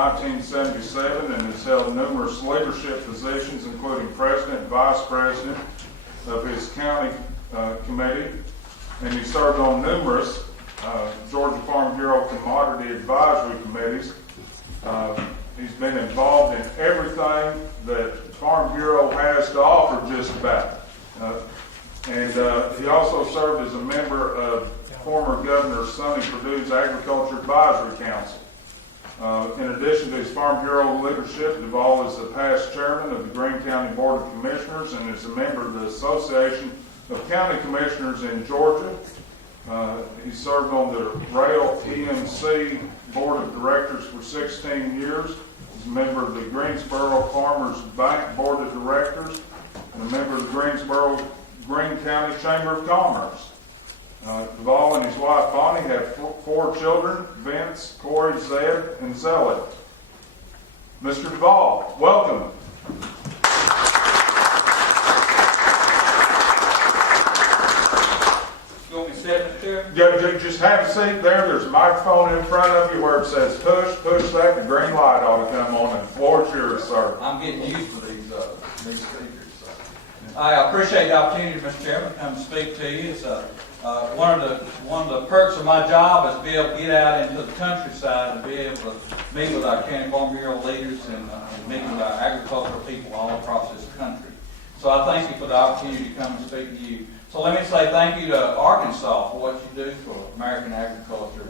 1977 and has held numerous leadership positions, including president and vice president of his county committee. And he served on numerous Georgia Farm Bureau commodity advisory committees. He's been involved in everything that Farm Bureau has to offer, just about. And he also served as a member of former Governor Sonny Perdue's Agriculture Advisory Council. In addition to his Farm Bureau leadership, Duvall is the past chairman of the Greene County Board of Commissioners and is a member of the Association of County Commissioners in Georgia. He served on the Rail EMC Board of Directors for 16 years. He's a member of the Greensboro Farmers Bank Board of Directors and a member of the Greene County Chamber of Commerce. Duvall and his wife Bonnie have four children: Vince, Corey, Zed, and Zelly. Mr. Duvall, welcome. You want me to sit up there? Just have a seat there. There's a microphone in front of you where it says push that, the green light ought to come on, and the floor is yours, sir. I'm getting used to these speakers. I appreciate the opportunity, Mr. Chairman, to come and speak to you. It's one of the perks of my job is to be able to get out into the countryside and be able to meet with our County Farm Bureau leaders and meet with our agricultural people all across this country. So I thank you for the opportunity to come and speak to you. So let me say thank you to Arkansas for what you do for American agriculture.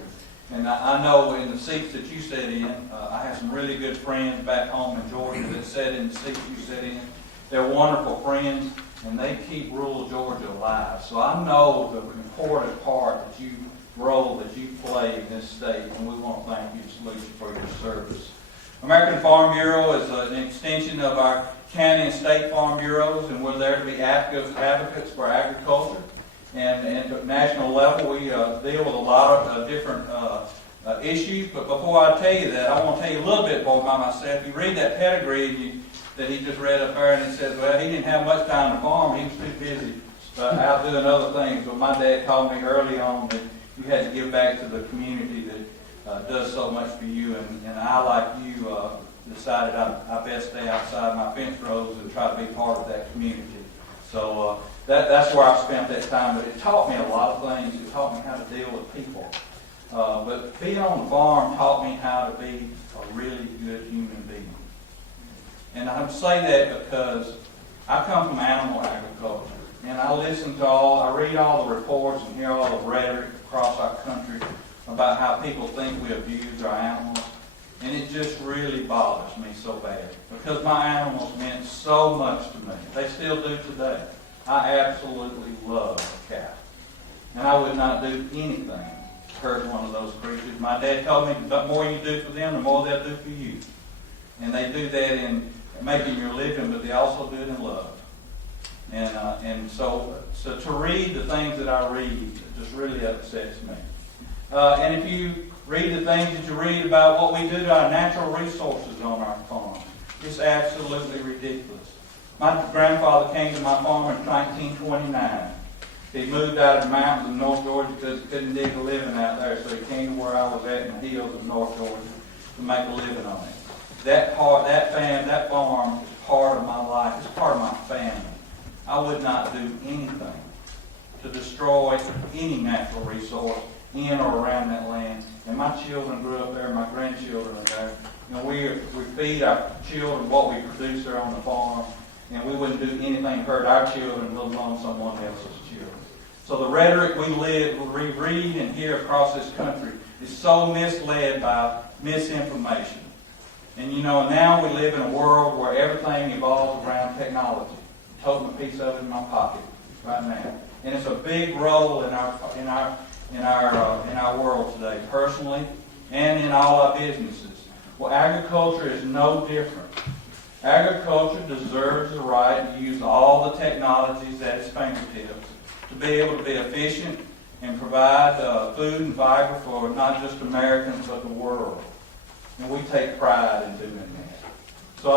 And I know in the seats that you sit in, I have some really good friends back home in Georgia that sit in the seats you sit in. They're wonderful friends, and they keep rural Georgia alive. So I know the important part that you play in this state, and we want to thank you, salute you for your service. American Farm Bureau is an extension of our county and state farm bureaus, and we're there to be advocates for agriculture. And at the national level, we deal with a lot of different issues. But before I tell you that, I want to tell you a little bit more about myself. You read that pedigree that he just read up there, and it says, well, he didn't have much time to farm. He was too busy out doing other things. But my dad told me early on that you had to give back to the community that does so much for you. And I, like you, decided I best stay outside my fence rows and try to be part of that community. So that's where I spent that time. But it taught me a lot of things. It taught me how to deal with people. But being on the farm taught me how to be a really good human being. And I say that because I come from animal agriculture, and I read all the reports and hear all the rhetoric across our country about how people think we abuse our animals, and it just really bothers me so bad because my animals meant so much to me. They still do today. I absolutely love a cow, and I would not do anything to hurt one of those creatures. My dad told me the more you do for them, the more they'll do for you, and they do that in making your living, but they also do it in love. And so to read the things that I read, it just really upsets me. And if you read the things that you read about what we do to our natural resources on our farm, it's absolutely ridiculous. My grandfather came to my farm in 1929. He moved out of the mountains in North Georgia because he couldn't dig a living out there, so he came to where I was at in the hills of North Georgia to make a living on it. That farm is part of my life. It's part of my family. I would not do anything to destroy any natural resource in or around that land. And my children grew up there. My grandchildren are there. You know, we feed our children what we produce there on the farm, and we wouldn't do anything to hurt our children, let alone someone else's children. So the rhetoric we read and hear across this country is so misled by misinformation. And you know, now we live in a world where everything evolves around technology. I'm toting a piece of it in my pocket right now, and it's a big role in our world today, personally, and in all our businesses. Well, agriculture is no different. Agriculture deserves the right to use all the technologies at its fingertips to be able to be efficient and provide food and fiber for not just Americans but the world. And we take pride in doing that. So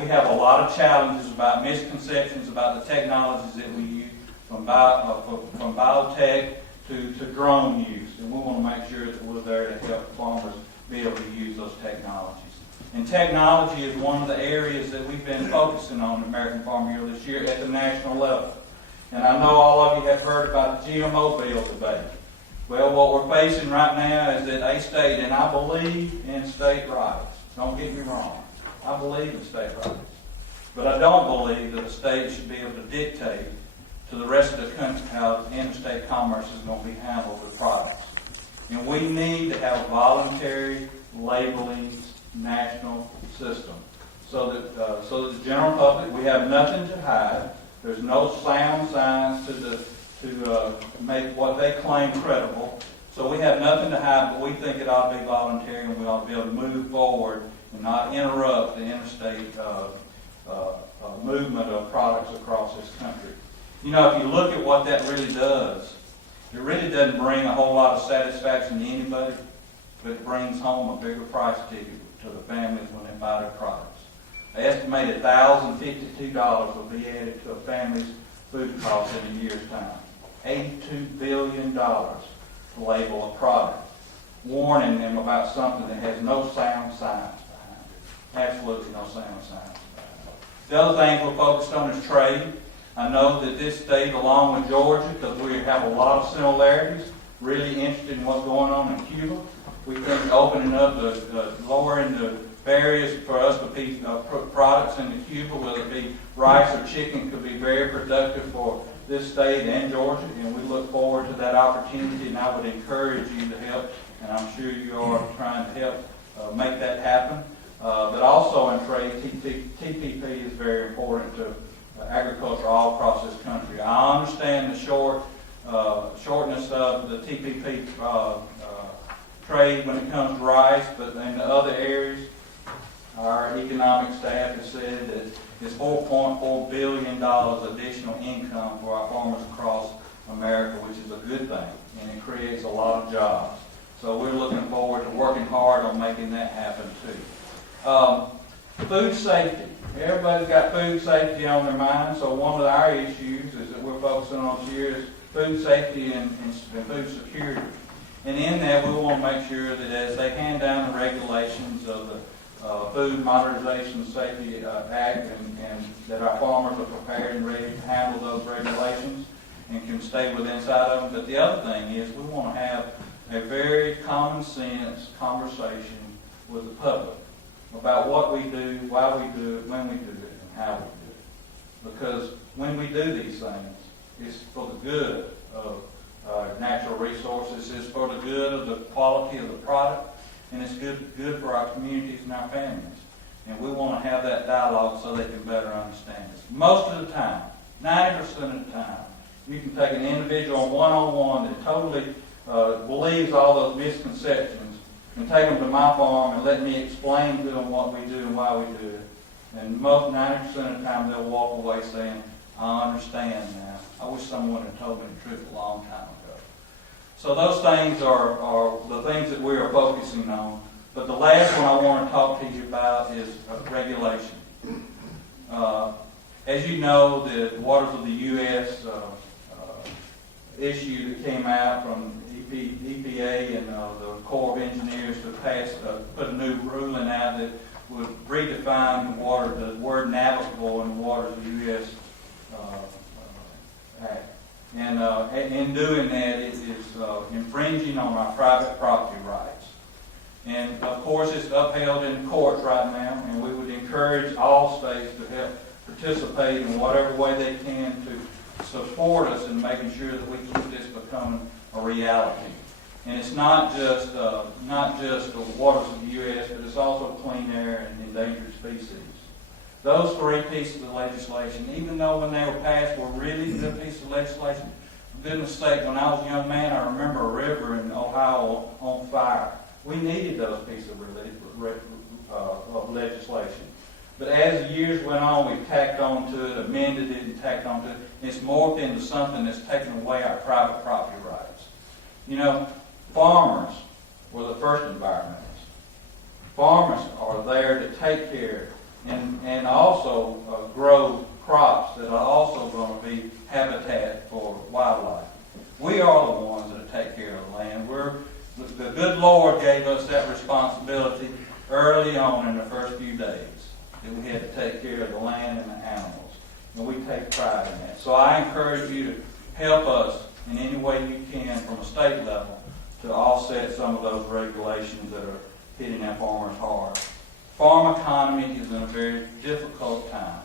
we have a lot of challenges about misconceptions about the technologies that we use, from biotech to drone use. And we want to make sure that we're there to help farmers be able to use those technologies. And technology is one of the areas that we've been focusing on in American Farm Bureau this year at the national level. And I know all of you have heard about the GMO bill debate. Well, what we're facing right now is that a state, and I believe in state rights. Don't get me wrong. I believe in state rights. But I don't believe that a state should be able to dictate to the rest of the country how interstate commerce is going to be handled with products. And we need to have a voluntary labeling national system so that the general public, we have nothing to hide. There's no sound science to make what they claim credible. So we have nothing to hide, but we think it ought to be voluntary, and we ought to be able to move forward and not interrupt the interstate movement of products across this country. You know, if you look at what that really does, it really doesn't bring a whole lot of satisfaction to anybody, but it brings home a bigger price ticket to the families when they buy their products. They estimate $1,052 will be added to a family's food costs in a year's time. $82 billion to label a product, warning them about something that has no sound science behind it. Absolutely no sound science behind it. The other thing we're focused on is trade. I know that this state, along with Georgia, because we have a lot of similarities, really interested in what's going on in Cuba. We think opening up lowering the barriers for us to be products into Cuba, whether it be rice or chicken, could be very productive for this state and Georgia, and we look forward to that opportunity, and I would encourage you to help, and I'm sure you are trying to help make that happen. But also in trade, TPP is very important to agriculture all across this country. I understand the shortness of the TPP trade when it comes to rice, but in the other areas, our economic staff has said that it's $4.4 billion additional income for our farmers across America, which is a good thing, and it creates a lot of jobs. So we're looking forward to working hard on making that happen too. Food safety. Everybody's got food safety on their mind, so one of our issues is that we're focusing on this year is food safety and food security. And in that, we want to make sure that as they hand down the regulations of the Food Modernization Safety Act, and that our farmers are prepared and ready to handle those regulations and can stay within inside of them. But the other thing is we want to have a very common sense conversation with the public about what we do, why we do it, when we do it, and how we do it. Because when we do these things, it's for the good of natural resources, it's for the good of the quality of the product, and it's good for our communities and our families. And we want to have that dialogue so they can better understand us. Most of the time, 90% of the time, you can take an individual one-on-one that totally believes all those misconceptions and take them to my farm and let me explain to them what we do and why we do it. And most 90% of the time they'll walk away saying, I understand now. I wish someone had told me the truth a long time ago. So those things are the things that we are focusing on. But the last one I want to talk to you about is regulation. As you know, the Waters of the U.S. Issue that came out from EPA and the Corps of Engineers to put a new ruling out that would redefine the word navigable in the Waters of the U.S. Act. And in doing that, it is infringing on our private property rights. And of course, it's upheld in the courts right now, and we would encourage all states to help participate in whatever way they can to support us in making sure that we keep this becoming a reality. And it's not just the waters of the U.S., but it's also clean air and endangered species. Those three pieces of legislation, even though when they were passed were really good pieces of legislation, for goodness sake, when I was a young man, I remember a river in Ohio on fire. We needed those pieces of legislation. But as the years went on, we've tacked on to it, amended it, and tacked on to it. It's morphed into something that's taken away our private property rights. You know, farmers were the first environmentalists. Farmers are there to take care and also grow crops that are also going to be habitat for wildlife. We are the ones that take care of the land. The good Lord gave us that responsibility, early on in the first few days that we had to take care of the land and the animals. And we take pride in that. So I encourage you to help us in any way you can from a state level to offset some of those regulations that are hitting our farmers hard. Farm economy is in a very difficult time.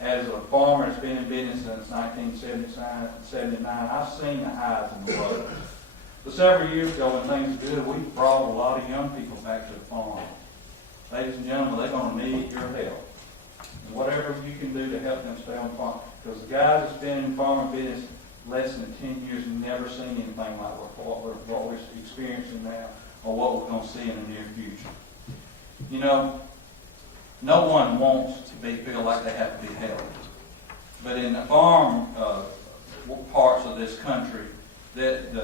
As a farmer that's been in business since 1979, I've seen the highs and the lows. But several years ago, when things were good, we brought a lot of young people back to the farm. Ladies and gentlemen, they're going to need your help. And whatever you can do to help them stay on farm. Because the guys that's been in farming business less than 10 years and never seen anything like what we're experiencing now or what we're going to see in the near future. You know, no one wants to feel like they have to be helped. But in the farm parts of this country, that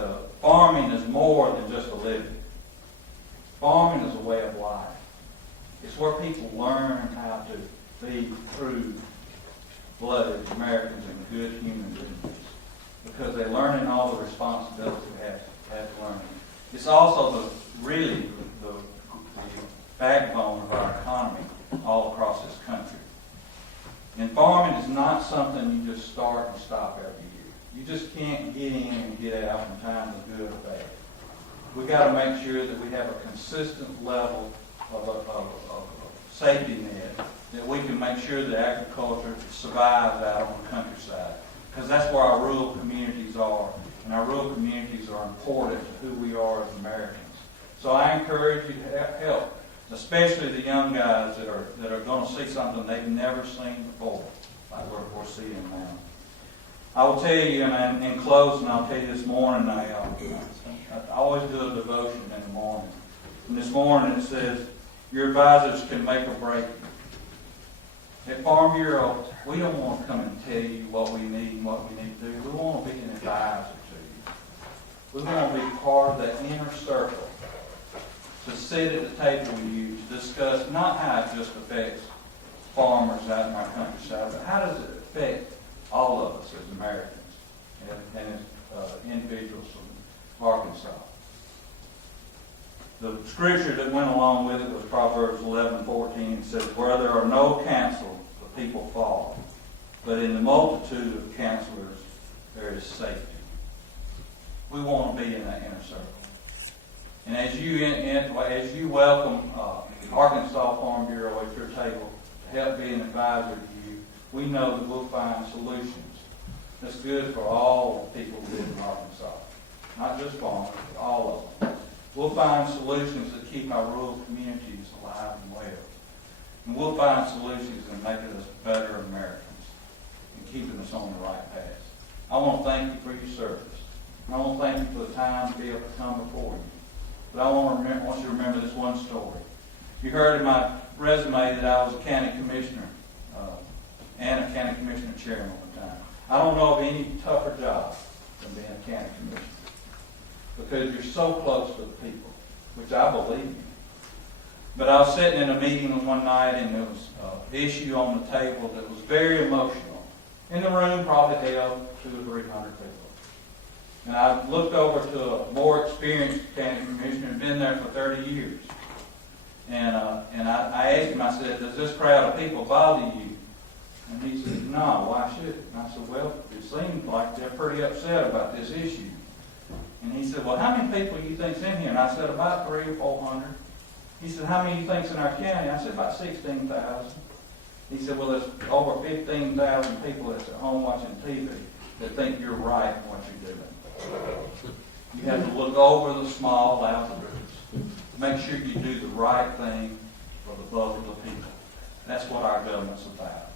farming is more than just a living. Farming is a way of life. It's where people learn how to be true-blooded Americans and good human beings, because they're learning all the responsibilities we have to learn. It's also really the backbone of our economy all across this country. And farming is not something you just start and stop every year. You just can't get in and get out when times are good or bad. We've got to make sure that we have a consistent level of safety net, that we can make sure that agriculture survives out on the countryside. Because that's where our rural communities are. And our rural communities are important to who we are as Americans. So I encourage you to help, especially the young guys that are going to see something they've never seen before, like we're seeing now. I will tell you, and in closing, I'll tell you this morning, I always do a devotion in the morning. And this morning it says, your advisors can make or break you. At Farm Bureau, we don't want to come and tell you what we need and what we need to do. We want to be an advisor to you. We want to be part of that inner circle, to sit at the table with you, to discuss not how it just affects farmers out in our countryside, but how does it affect all of us as Americans and as individuals from Arkansas. The scripture that went along with it was Proverbs 11:14. It says, where there are no counsel, the people fall. But in the multitude of counselors, there is safety. We want to be in that inner circle. And as you welcome Arkansas Farm Bureau at your table to help be an advisor to you, we know that we'll find solutions that's good for all the people who live in Arkansas. Not just farmers, but all of them. We'll find solutions that keep our rural communities alive and well. And we'll find solutions that make us better Americans and keeping us on the right path. I want to thank you for your service. And I want to thank you for the time to be able to come before you. But I want you to remember this one story. You heard in my resume that I was a county commissioner and a county commissioner chairman at the time. I don't know of any tougher job than being a county commissioner, because you're so close to the people, which I believe in. But I was sitting in a meeting one night, and there was an issue on the table that was very emotional. In the room probably held 200 or 300 people. And I looked over to a more experienced county commissioner who had been there for 30 years. And I asked him, I said, does this crowd of people bother you? And he said, no, why should it? And I said, well, it seems like they're pretty upset about this issue. And he said, well, how many people do you think's in here? And I said, about 300 or 400. He said, how many do you think's in our county? I said, about 16,000. He said, well, there's over 15,000 people that's at home watching TV that think you're right in what you're doing. You have to look over the small out the roots. Make sure you do the right thing for the love of the people. That's what our government's about.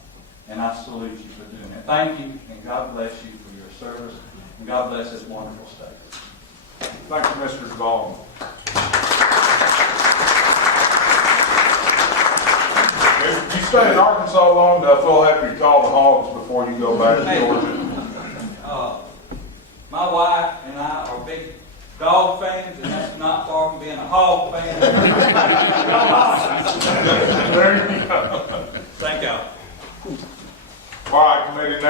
And I salute you for doing it. Thank you, and God bless you for your service. And God bless this wonderful state. Thank you, Mr. Baldwin. If you stay in Arkansas long enough, we'll have you call the hogs before you go back to Georgia. My wife and I are big dog fans, and that's not far from being a hog fan. There you go. Thank you. All right, committee,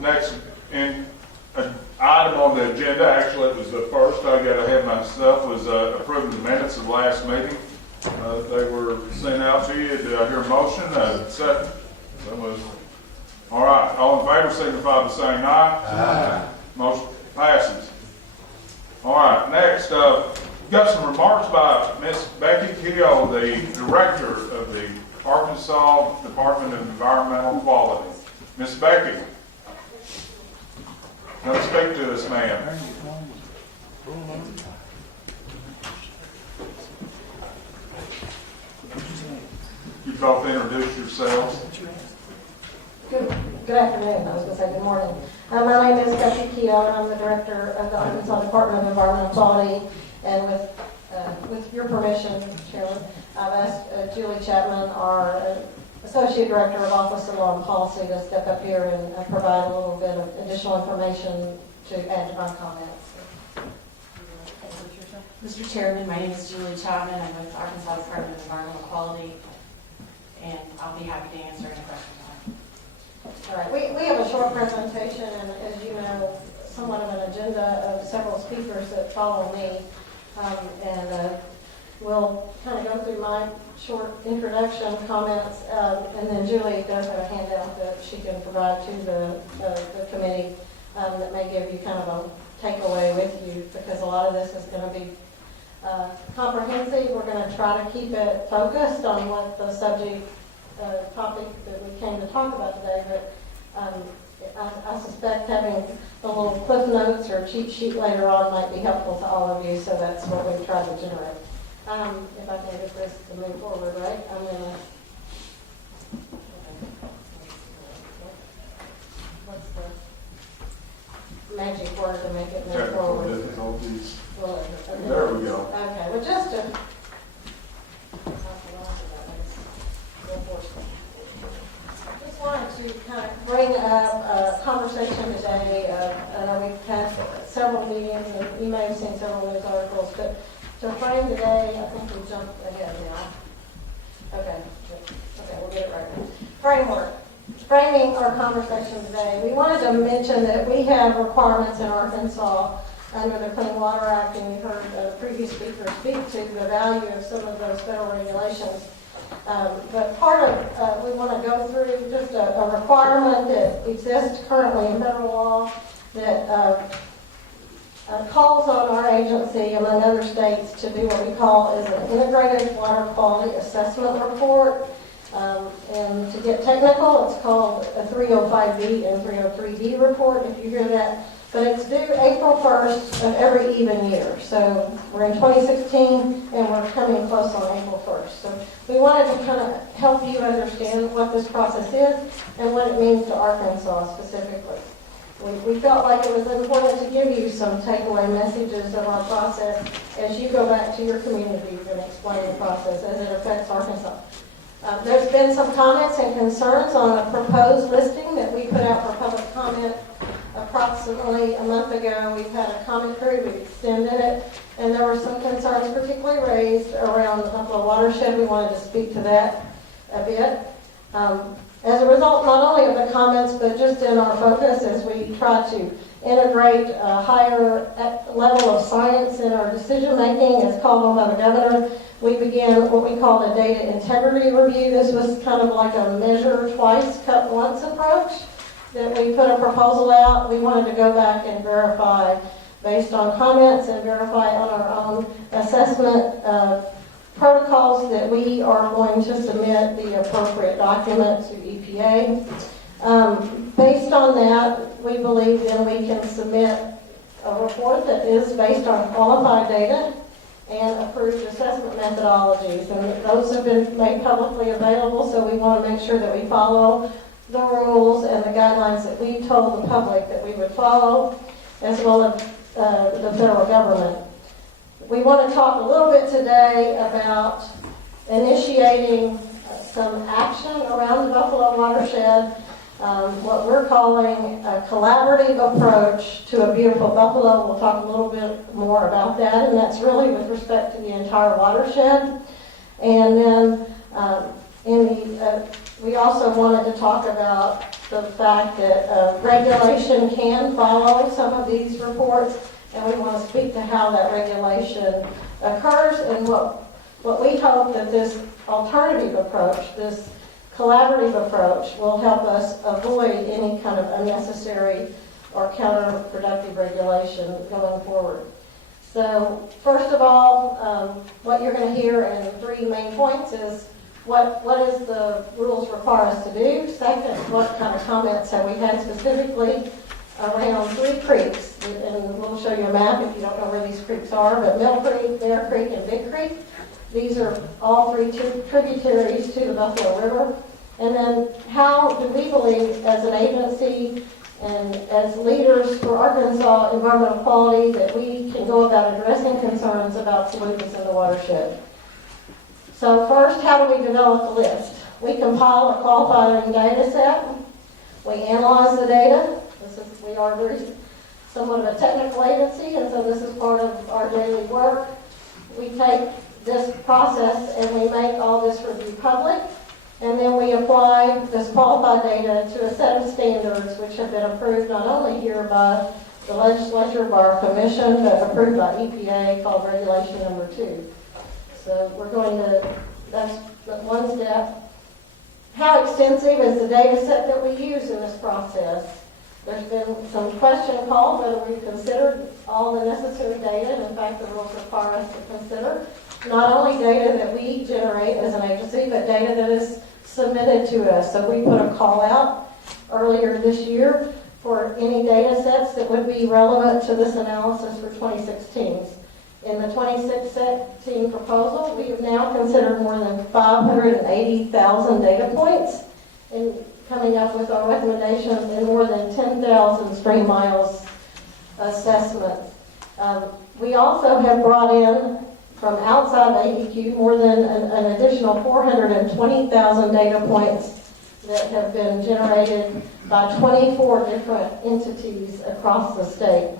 next item on the agenda, actually it was the first I got to have myself, was approving the minutes of the last meeting. They were sent out to you. Did I hear a motion? Second. So moved. All right. All in favor signify by saying aye. Aye. Motion passes. All right. Next, we've got some remarks by Miss Becky Keogh, the Director of the Arkansas Department of Environmental Quality. Miss Becky, come speak to us, ma'am. You both introduce yourselves. Good afternoon. I was going to say good morning. My name is Becky Keogh, and I'm the Director of the Arkansas Department of Environmental Quality. And with your permission, Chairman, I've asked Julie Chapman, our Associate Director of Office of Law and Policy, to step up here and provide a little bit of additional information to add to my comments. Mr. Chairman, my name is Julie Chapman. I'm with Arkansas Department of Environmental Quality, and I'll be happy to answer any questions. All right, we have a short presentation, and as you know, somewhat of an agenda of several speakers that follow me, and we'll kind of go through my short introduction comments, and then Julie does have a handout that she can provide to the committee that may give you kind of a takeaway with you, because a lot of this is going to be comprehensive. We're going to try to keep it focused on what the subject topic that we came to talk about today, but I suspect having the little cliff notes or cheat sheet later on might be helpful to all of you, so that's what we've tried to generate. If I can get this to move forward, right? I'm going to... What's the magic word to make it move Technical forward? difficulties. Well, There we go. Okay, well, just to... Just wanted to kind of bring up a conversation today. I know we've had several meetings, and you may have seen several news articles, but to frame today, I think we jumped ahead now. Okay, we'll get it right. Framework. Framing our conversation today, we wanted to mention that we have requirements in Arkansas under the Clean Water Act, and you heard the previous speaker speak to the value of some of those federal regulations. But part of, we want to go through just a requirement that exists currently in federal law that calls on our agency, among other states, to do what we call is an integrated water quality assessment report. And to get technical, it's called a 305B and 303D report, if you hear that. But it's due April 1st of every even year. So we're in 2016, and we're coming close on April 1st. So we wanted to kind of help you understand what this process is and what it means to Arkansas specifically. We felt like it was important to give you some takeaway messages of our process as you go back to your communities and explain the process as it affects Arkansas. There's been some comments and concerns on a proposed listing that we put out for public comment approximately a month ago. We've had a comment period, we've extended it, and there were some concerns particularly raised around the Buffalo watershed. We wanted to speak to that a bit. As a result, not only of the comments, but just in our focus as we try to integrate a higher level of science in our decision making as called on by the governor, we began what we call a data integrity review. This was kind of like a measure twice, cut once approach that we put a proposal out. We wanted to go back and verify based on comments and verify on our own assessment protocols that we are going to submit the appropriate document to EPA. Based on that, we believe then we can submit a report that is based on qualified data and approved assessment methodologies. And those have been made publicly available, so we want to make sure that we follow the rules and the guidelines that we told the public that we would follow, as well as the federal government. We want to talk a little bit today about initiating some action around the Buffalo watershed, what we're calling a collaborative approach to a beautiful Buffalo. We'll talk a little bit more about that, and that's really with respect to the entire watershed. And then we also wanted to talk about the fact that regulation can follow some of these reports, and we want to speak to how that regulation occurs and what What we hope that this alternative approach, this collaborative approach, will help us avoid any kind of unnecessary or counterproductive regulation going forward. So first of all, what you're going to hear in 3 main points is what is the rules require us to do. Second, what kind of comments have we had specifically around 3 creeks. And we'll show you a map if you don't know where these creeks are, but Mill Creek, Bear Creek, and Big Creek. These are all 3 tributaries to the Buffalo River. And then how do we believe as an agency and as leaders for Arkansas environmental quality that we can go about addressing concerns about pollutants in the watershed. So first, how do we develop the list? We compile a qualifying data set. We analyze the data. We are very somewhat of a technical agency, and so this is part of our daily work. We take this process and we make all this review public. And then we apply this qualified data to a set of standards which have been approved not only here by the legislature, by our commission, but approved by EPA, called Regulation Number 2. So we're going to, that's one step. How extensive is the data set that we use in this process? There's been some question called whether we've considered all the necessary data. In fact, the rules require us to consider not only data that we generate as an agency, but data that is submitted to us. So we put a call out earlier this year for any data sets that would be relevant to this analysis for 2016. In the 2016 proposal, we have now considered more than 580,000 data points in coming up with our recommendations and more than 10,000 stream miles assessments. We also have brought in from outside AEQ more than an additional 420,000 data points that have been generated by 24 different entities across the state.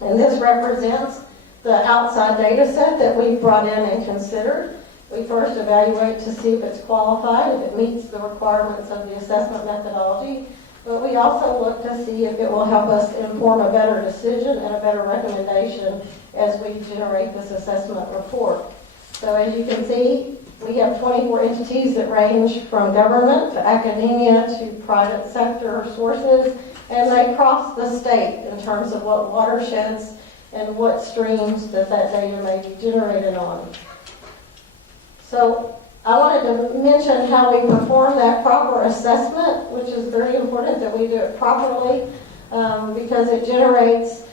And this represents the outside data set that we brought in and considered. We first evaluate to see if it's qualified, if it meets the requirements of the assessment methodology, but we also look to see if it will help us inform a better decision and a better recommendation as we generate this assessment report. So as you can see, we have 24 entities that range from government to academia to private sector sources, and they cross the state in terms of what watersheds and what streams that data may be generated on. So I wanted to mention how we perform that proper assessment, which is very important that we do it properly because it generates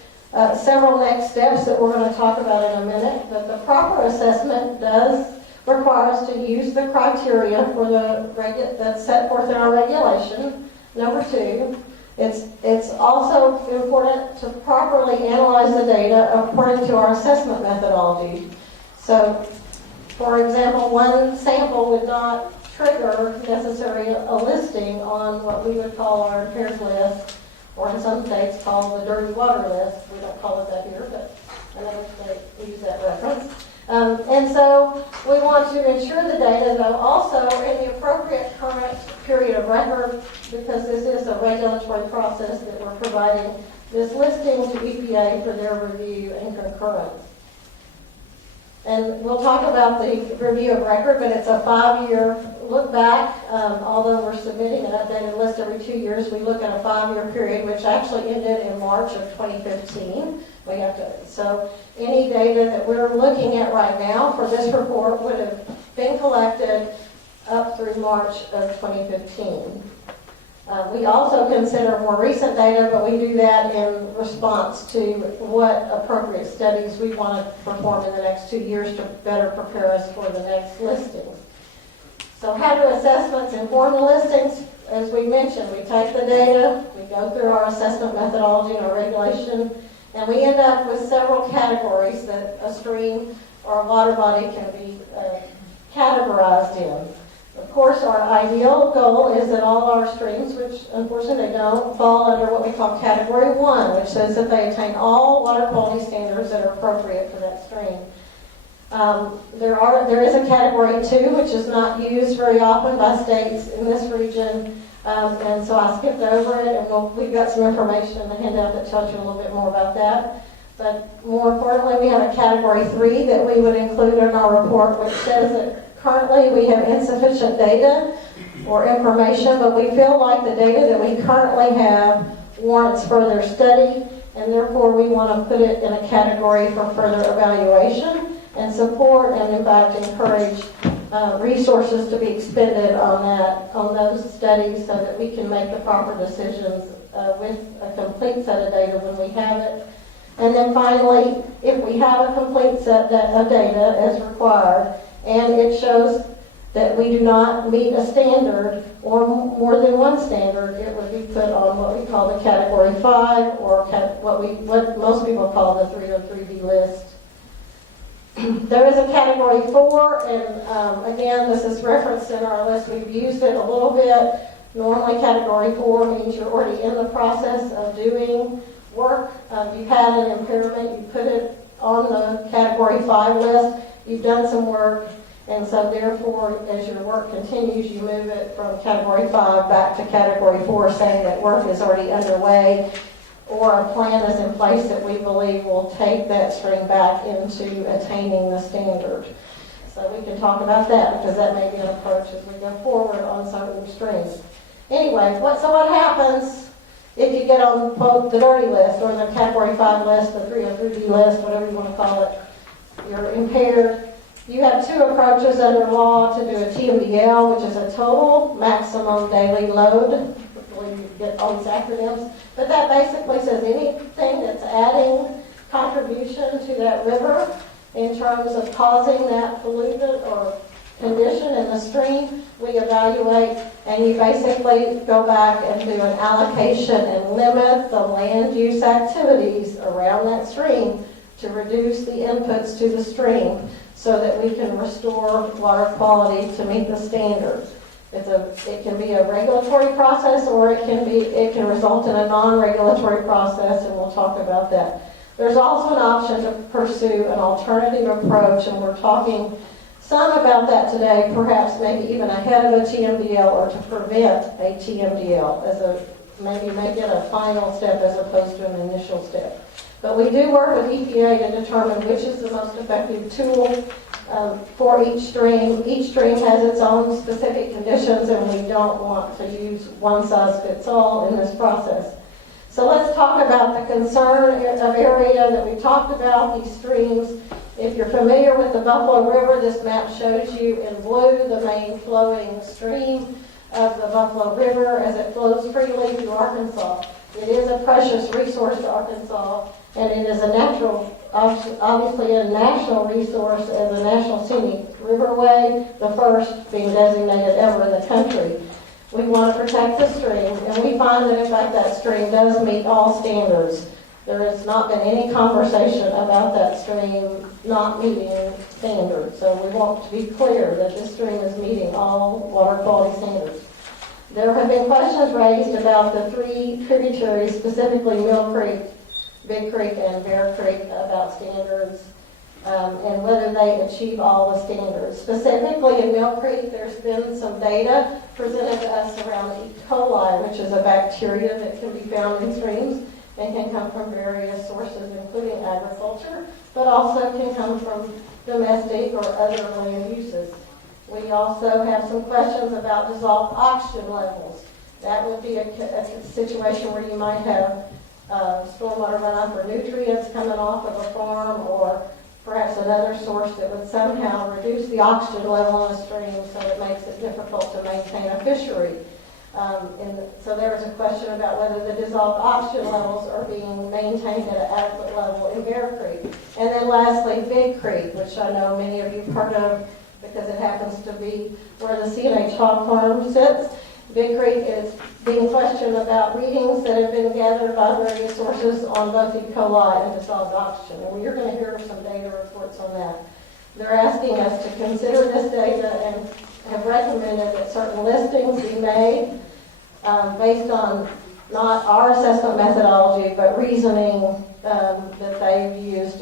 several next steps that we're going to talk about in a minute. But the proper assessment does require us to use the criteria for that's set forth in our regulation. Number 2, it's also important to properly analyze the data according to our assessment methodology. So, for example, one sample would not trigger necessarily a listing on what we would call our impaired list, or in some states called the dirty water list. We don't call it that here, but another state we use that reference. And so we want to ensure the data, though, also in the appropriate current period of record, because this is a regulatory process that we're providing this listing to EPA for their review and concurrence. And we'll talk about the review of record, but it's a 5-year look back. Although we're submitting an updated list every 2 years, we look at a 5-year period, which actually ended in March of 2015. So any data that we're looking at right now for this report would have been collected up through March of 2015. We also consider more recent data, but we do that in response to what appropriate studies we want to perform in the next 2 years to better prepare us for the next listings. So how do assessments inform the listings? As we mentioned, we take the data, we go through our assessment methodology and our regulation, and we end up with several categories that a stream or a water body can be categorized in. Of course, our ideal goal is that all our streams, which unfortunately they don't, fall under what we call Category 1, which says that they attain all water quality standards that are appropriate for that stream. There is a Category 2, which is not used very often by states in this region, and so I skipped over it, and we've got some information in the handout that tells you a little bit more about that. But more importantly, we have a category 3 that we would include in our report, which says that currently we have insufficient data or information, but we feel like the data that we currently have warrants further study, and therefore we want to put it in a category for further evaluation and support, and in fact encourage resources to be expended on those studies so that we can make the proper decisions with a complete set of data when we have it. And then finally, if we have a complete set of data as required, and it shows that we do not meet a standard or more than one standard, it would be put on what we call the category 5, or what most people call the 303B list. There is a category 4, and again, this is referenced in our list. We've used it a little bit. Normally, category 4 means you're already in the process of doing work. You've had an impairment, you put it on the category 5 list, you've done some work, and so therefore, as your work continues, you move it from category 5 back to category 4, saying that work is already underway, or a plan is in place that we believe will take that stream back into attaining the standard. So we can talk about that, because that may be an approach as we go forward on certain streams. Anyway, what happens if you get on, quote, the dirty list, or the category 5 list, the 303D list, whatever you want to call it, you're impaired? You have 2 approaches under law to do a TMDL, which is a total maximum daily load. Hopefully you get all these acronyms. But that basically says anything that's adding contribution to that river in terms of causing that pollutant or condition in the stream, we evaluate, and you basically go back and do an allocation and limit the land use activities around that stream to reduce the inputs to the stream so that we can restore water quality to meet the standards. It can be a regulatory process, or it can result in a non-regulatory process, and we'll talk about that. There's also an option to pursue an alternative approach, and we're talking some about that today, perhaps maybe even ahead of a TMDL, or to prevent a TMDL maybe make it a final step as opposed to an initial step. But we do work with EPA to determine which is the most effective tool for each stream. Each stream has its own specific conditions, and we don't want to use one size fits all in this process. So let's talk about the concern of area that we talked about, these streams. If you're familiar with the Buffalo River, this map shows you in blue the main flowing stream of the Buffalo River as it flows freely through Arkansas. It is a precious resource to Arkansas, and it is a natural, obviously a national resource as a national scenic riverway, the first being designated ever in the country. We want to protect the stream, and we find that in fact that stream does meet all standards. There has not been any conversation about that stream not meeting standards. So we want to be clear that this stream is meeting all water quality standards. There have been questions raised about the 3 tributaries, specifically Mill Creek, Big Creek, and Bear Creek, about standards and whether they achieve all the standards. Specifically in Mill Creek, there's been some data presented to us around E. coli, which is a bacteria that can be found in streams and can come from various sources, including agriculture, but also can come from domestic or other land uses. We also have some questions about dissolved oxygen levels. That would be a situation where you might have stormwater runoff or nutrients coming off of a farm, or perhaps another source that would somehow reduce the oxygen level in a stream so it makes it difficult to maintain a fishery. So there was a question about whether the dissolved oxygen levels are being maintained at an adequate level in Bear Creek. And then lastly, Big Creek, which I know many of you have heard of because it happens to be where the C&H Hog farm sits. Big Creek is being questioned about readings that have been gathered by various sources on both E. coli and dissolved oxygen. And you're going to hear some data reports on that. They're asking us to consider this data and have recommended that certain listings be made based on not our assessment methodology, but reasoning that they've used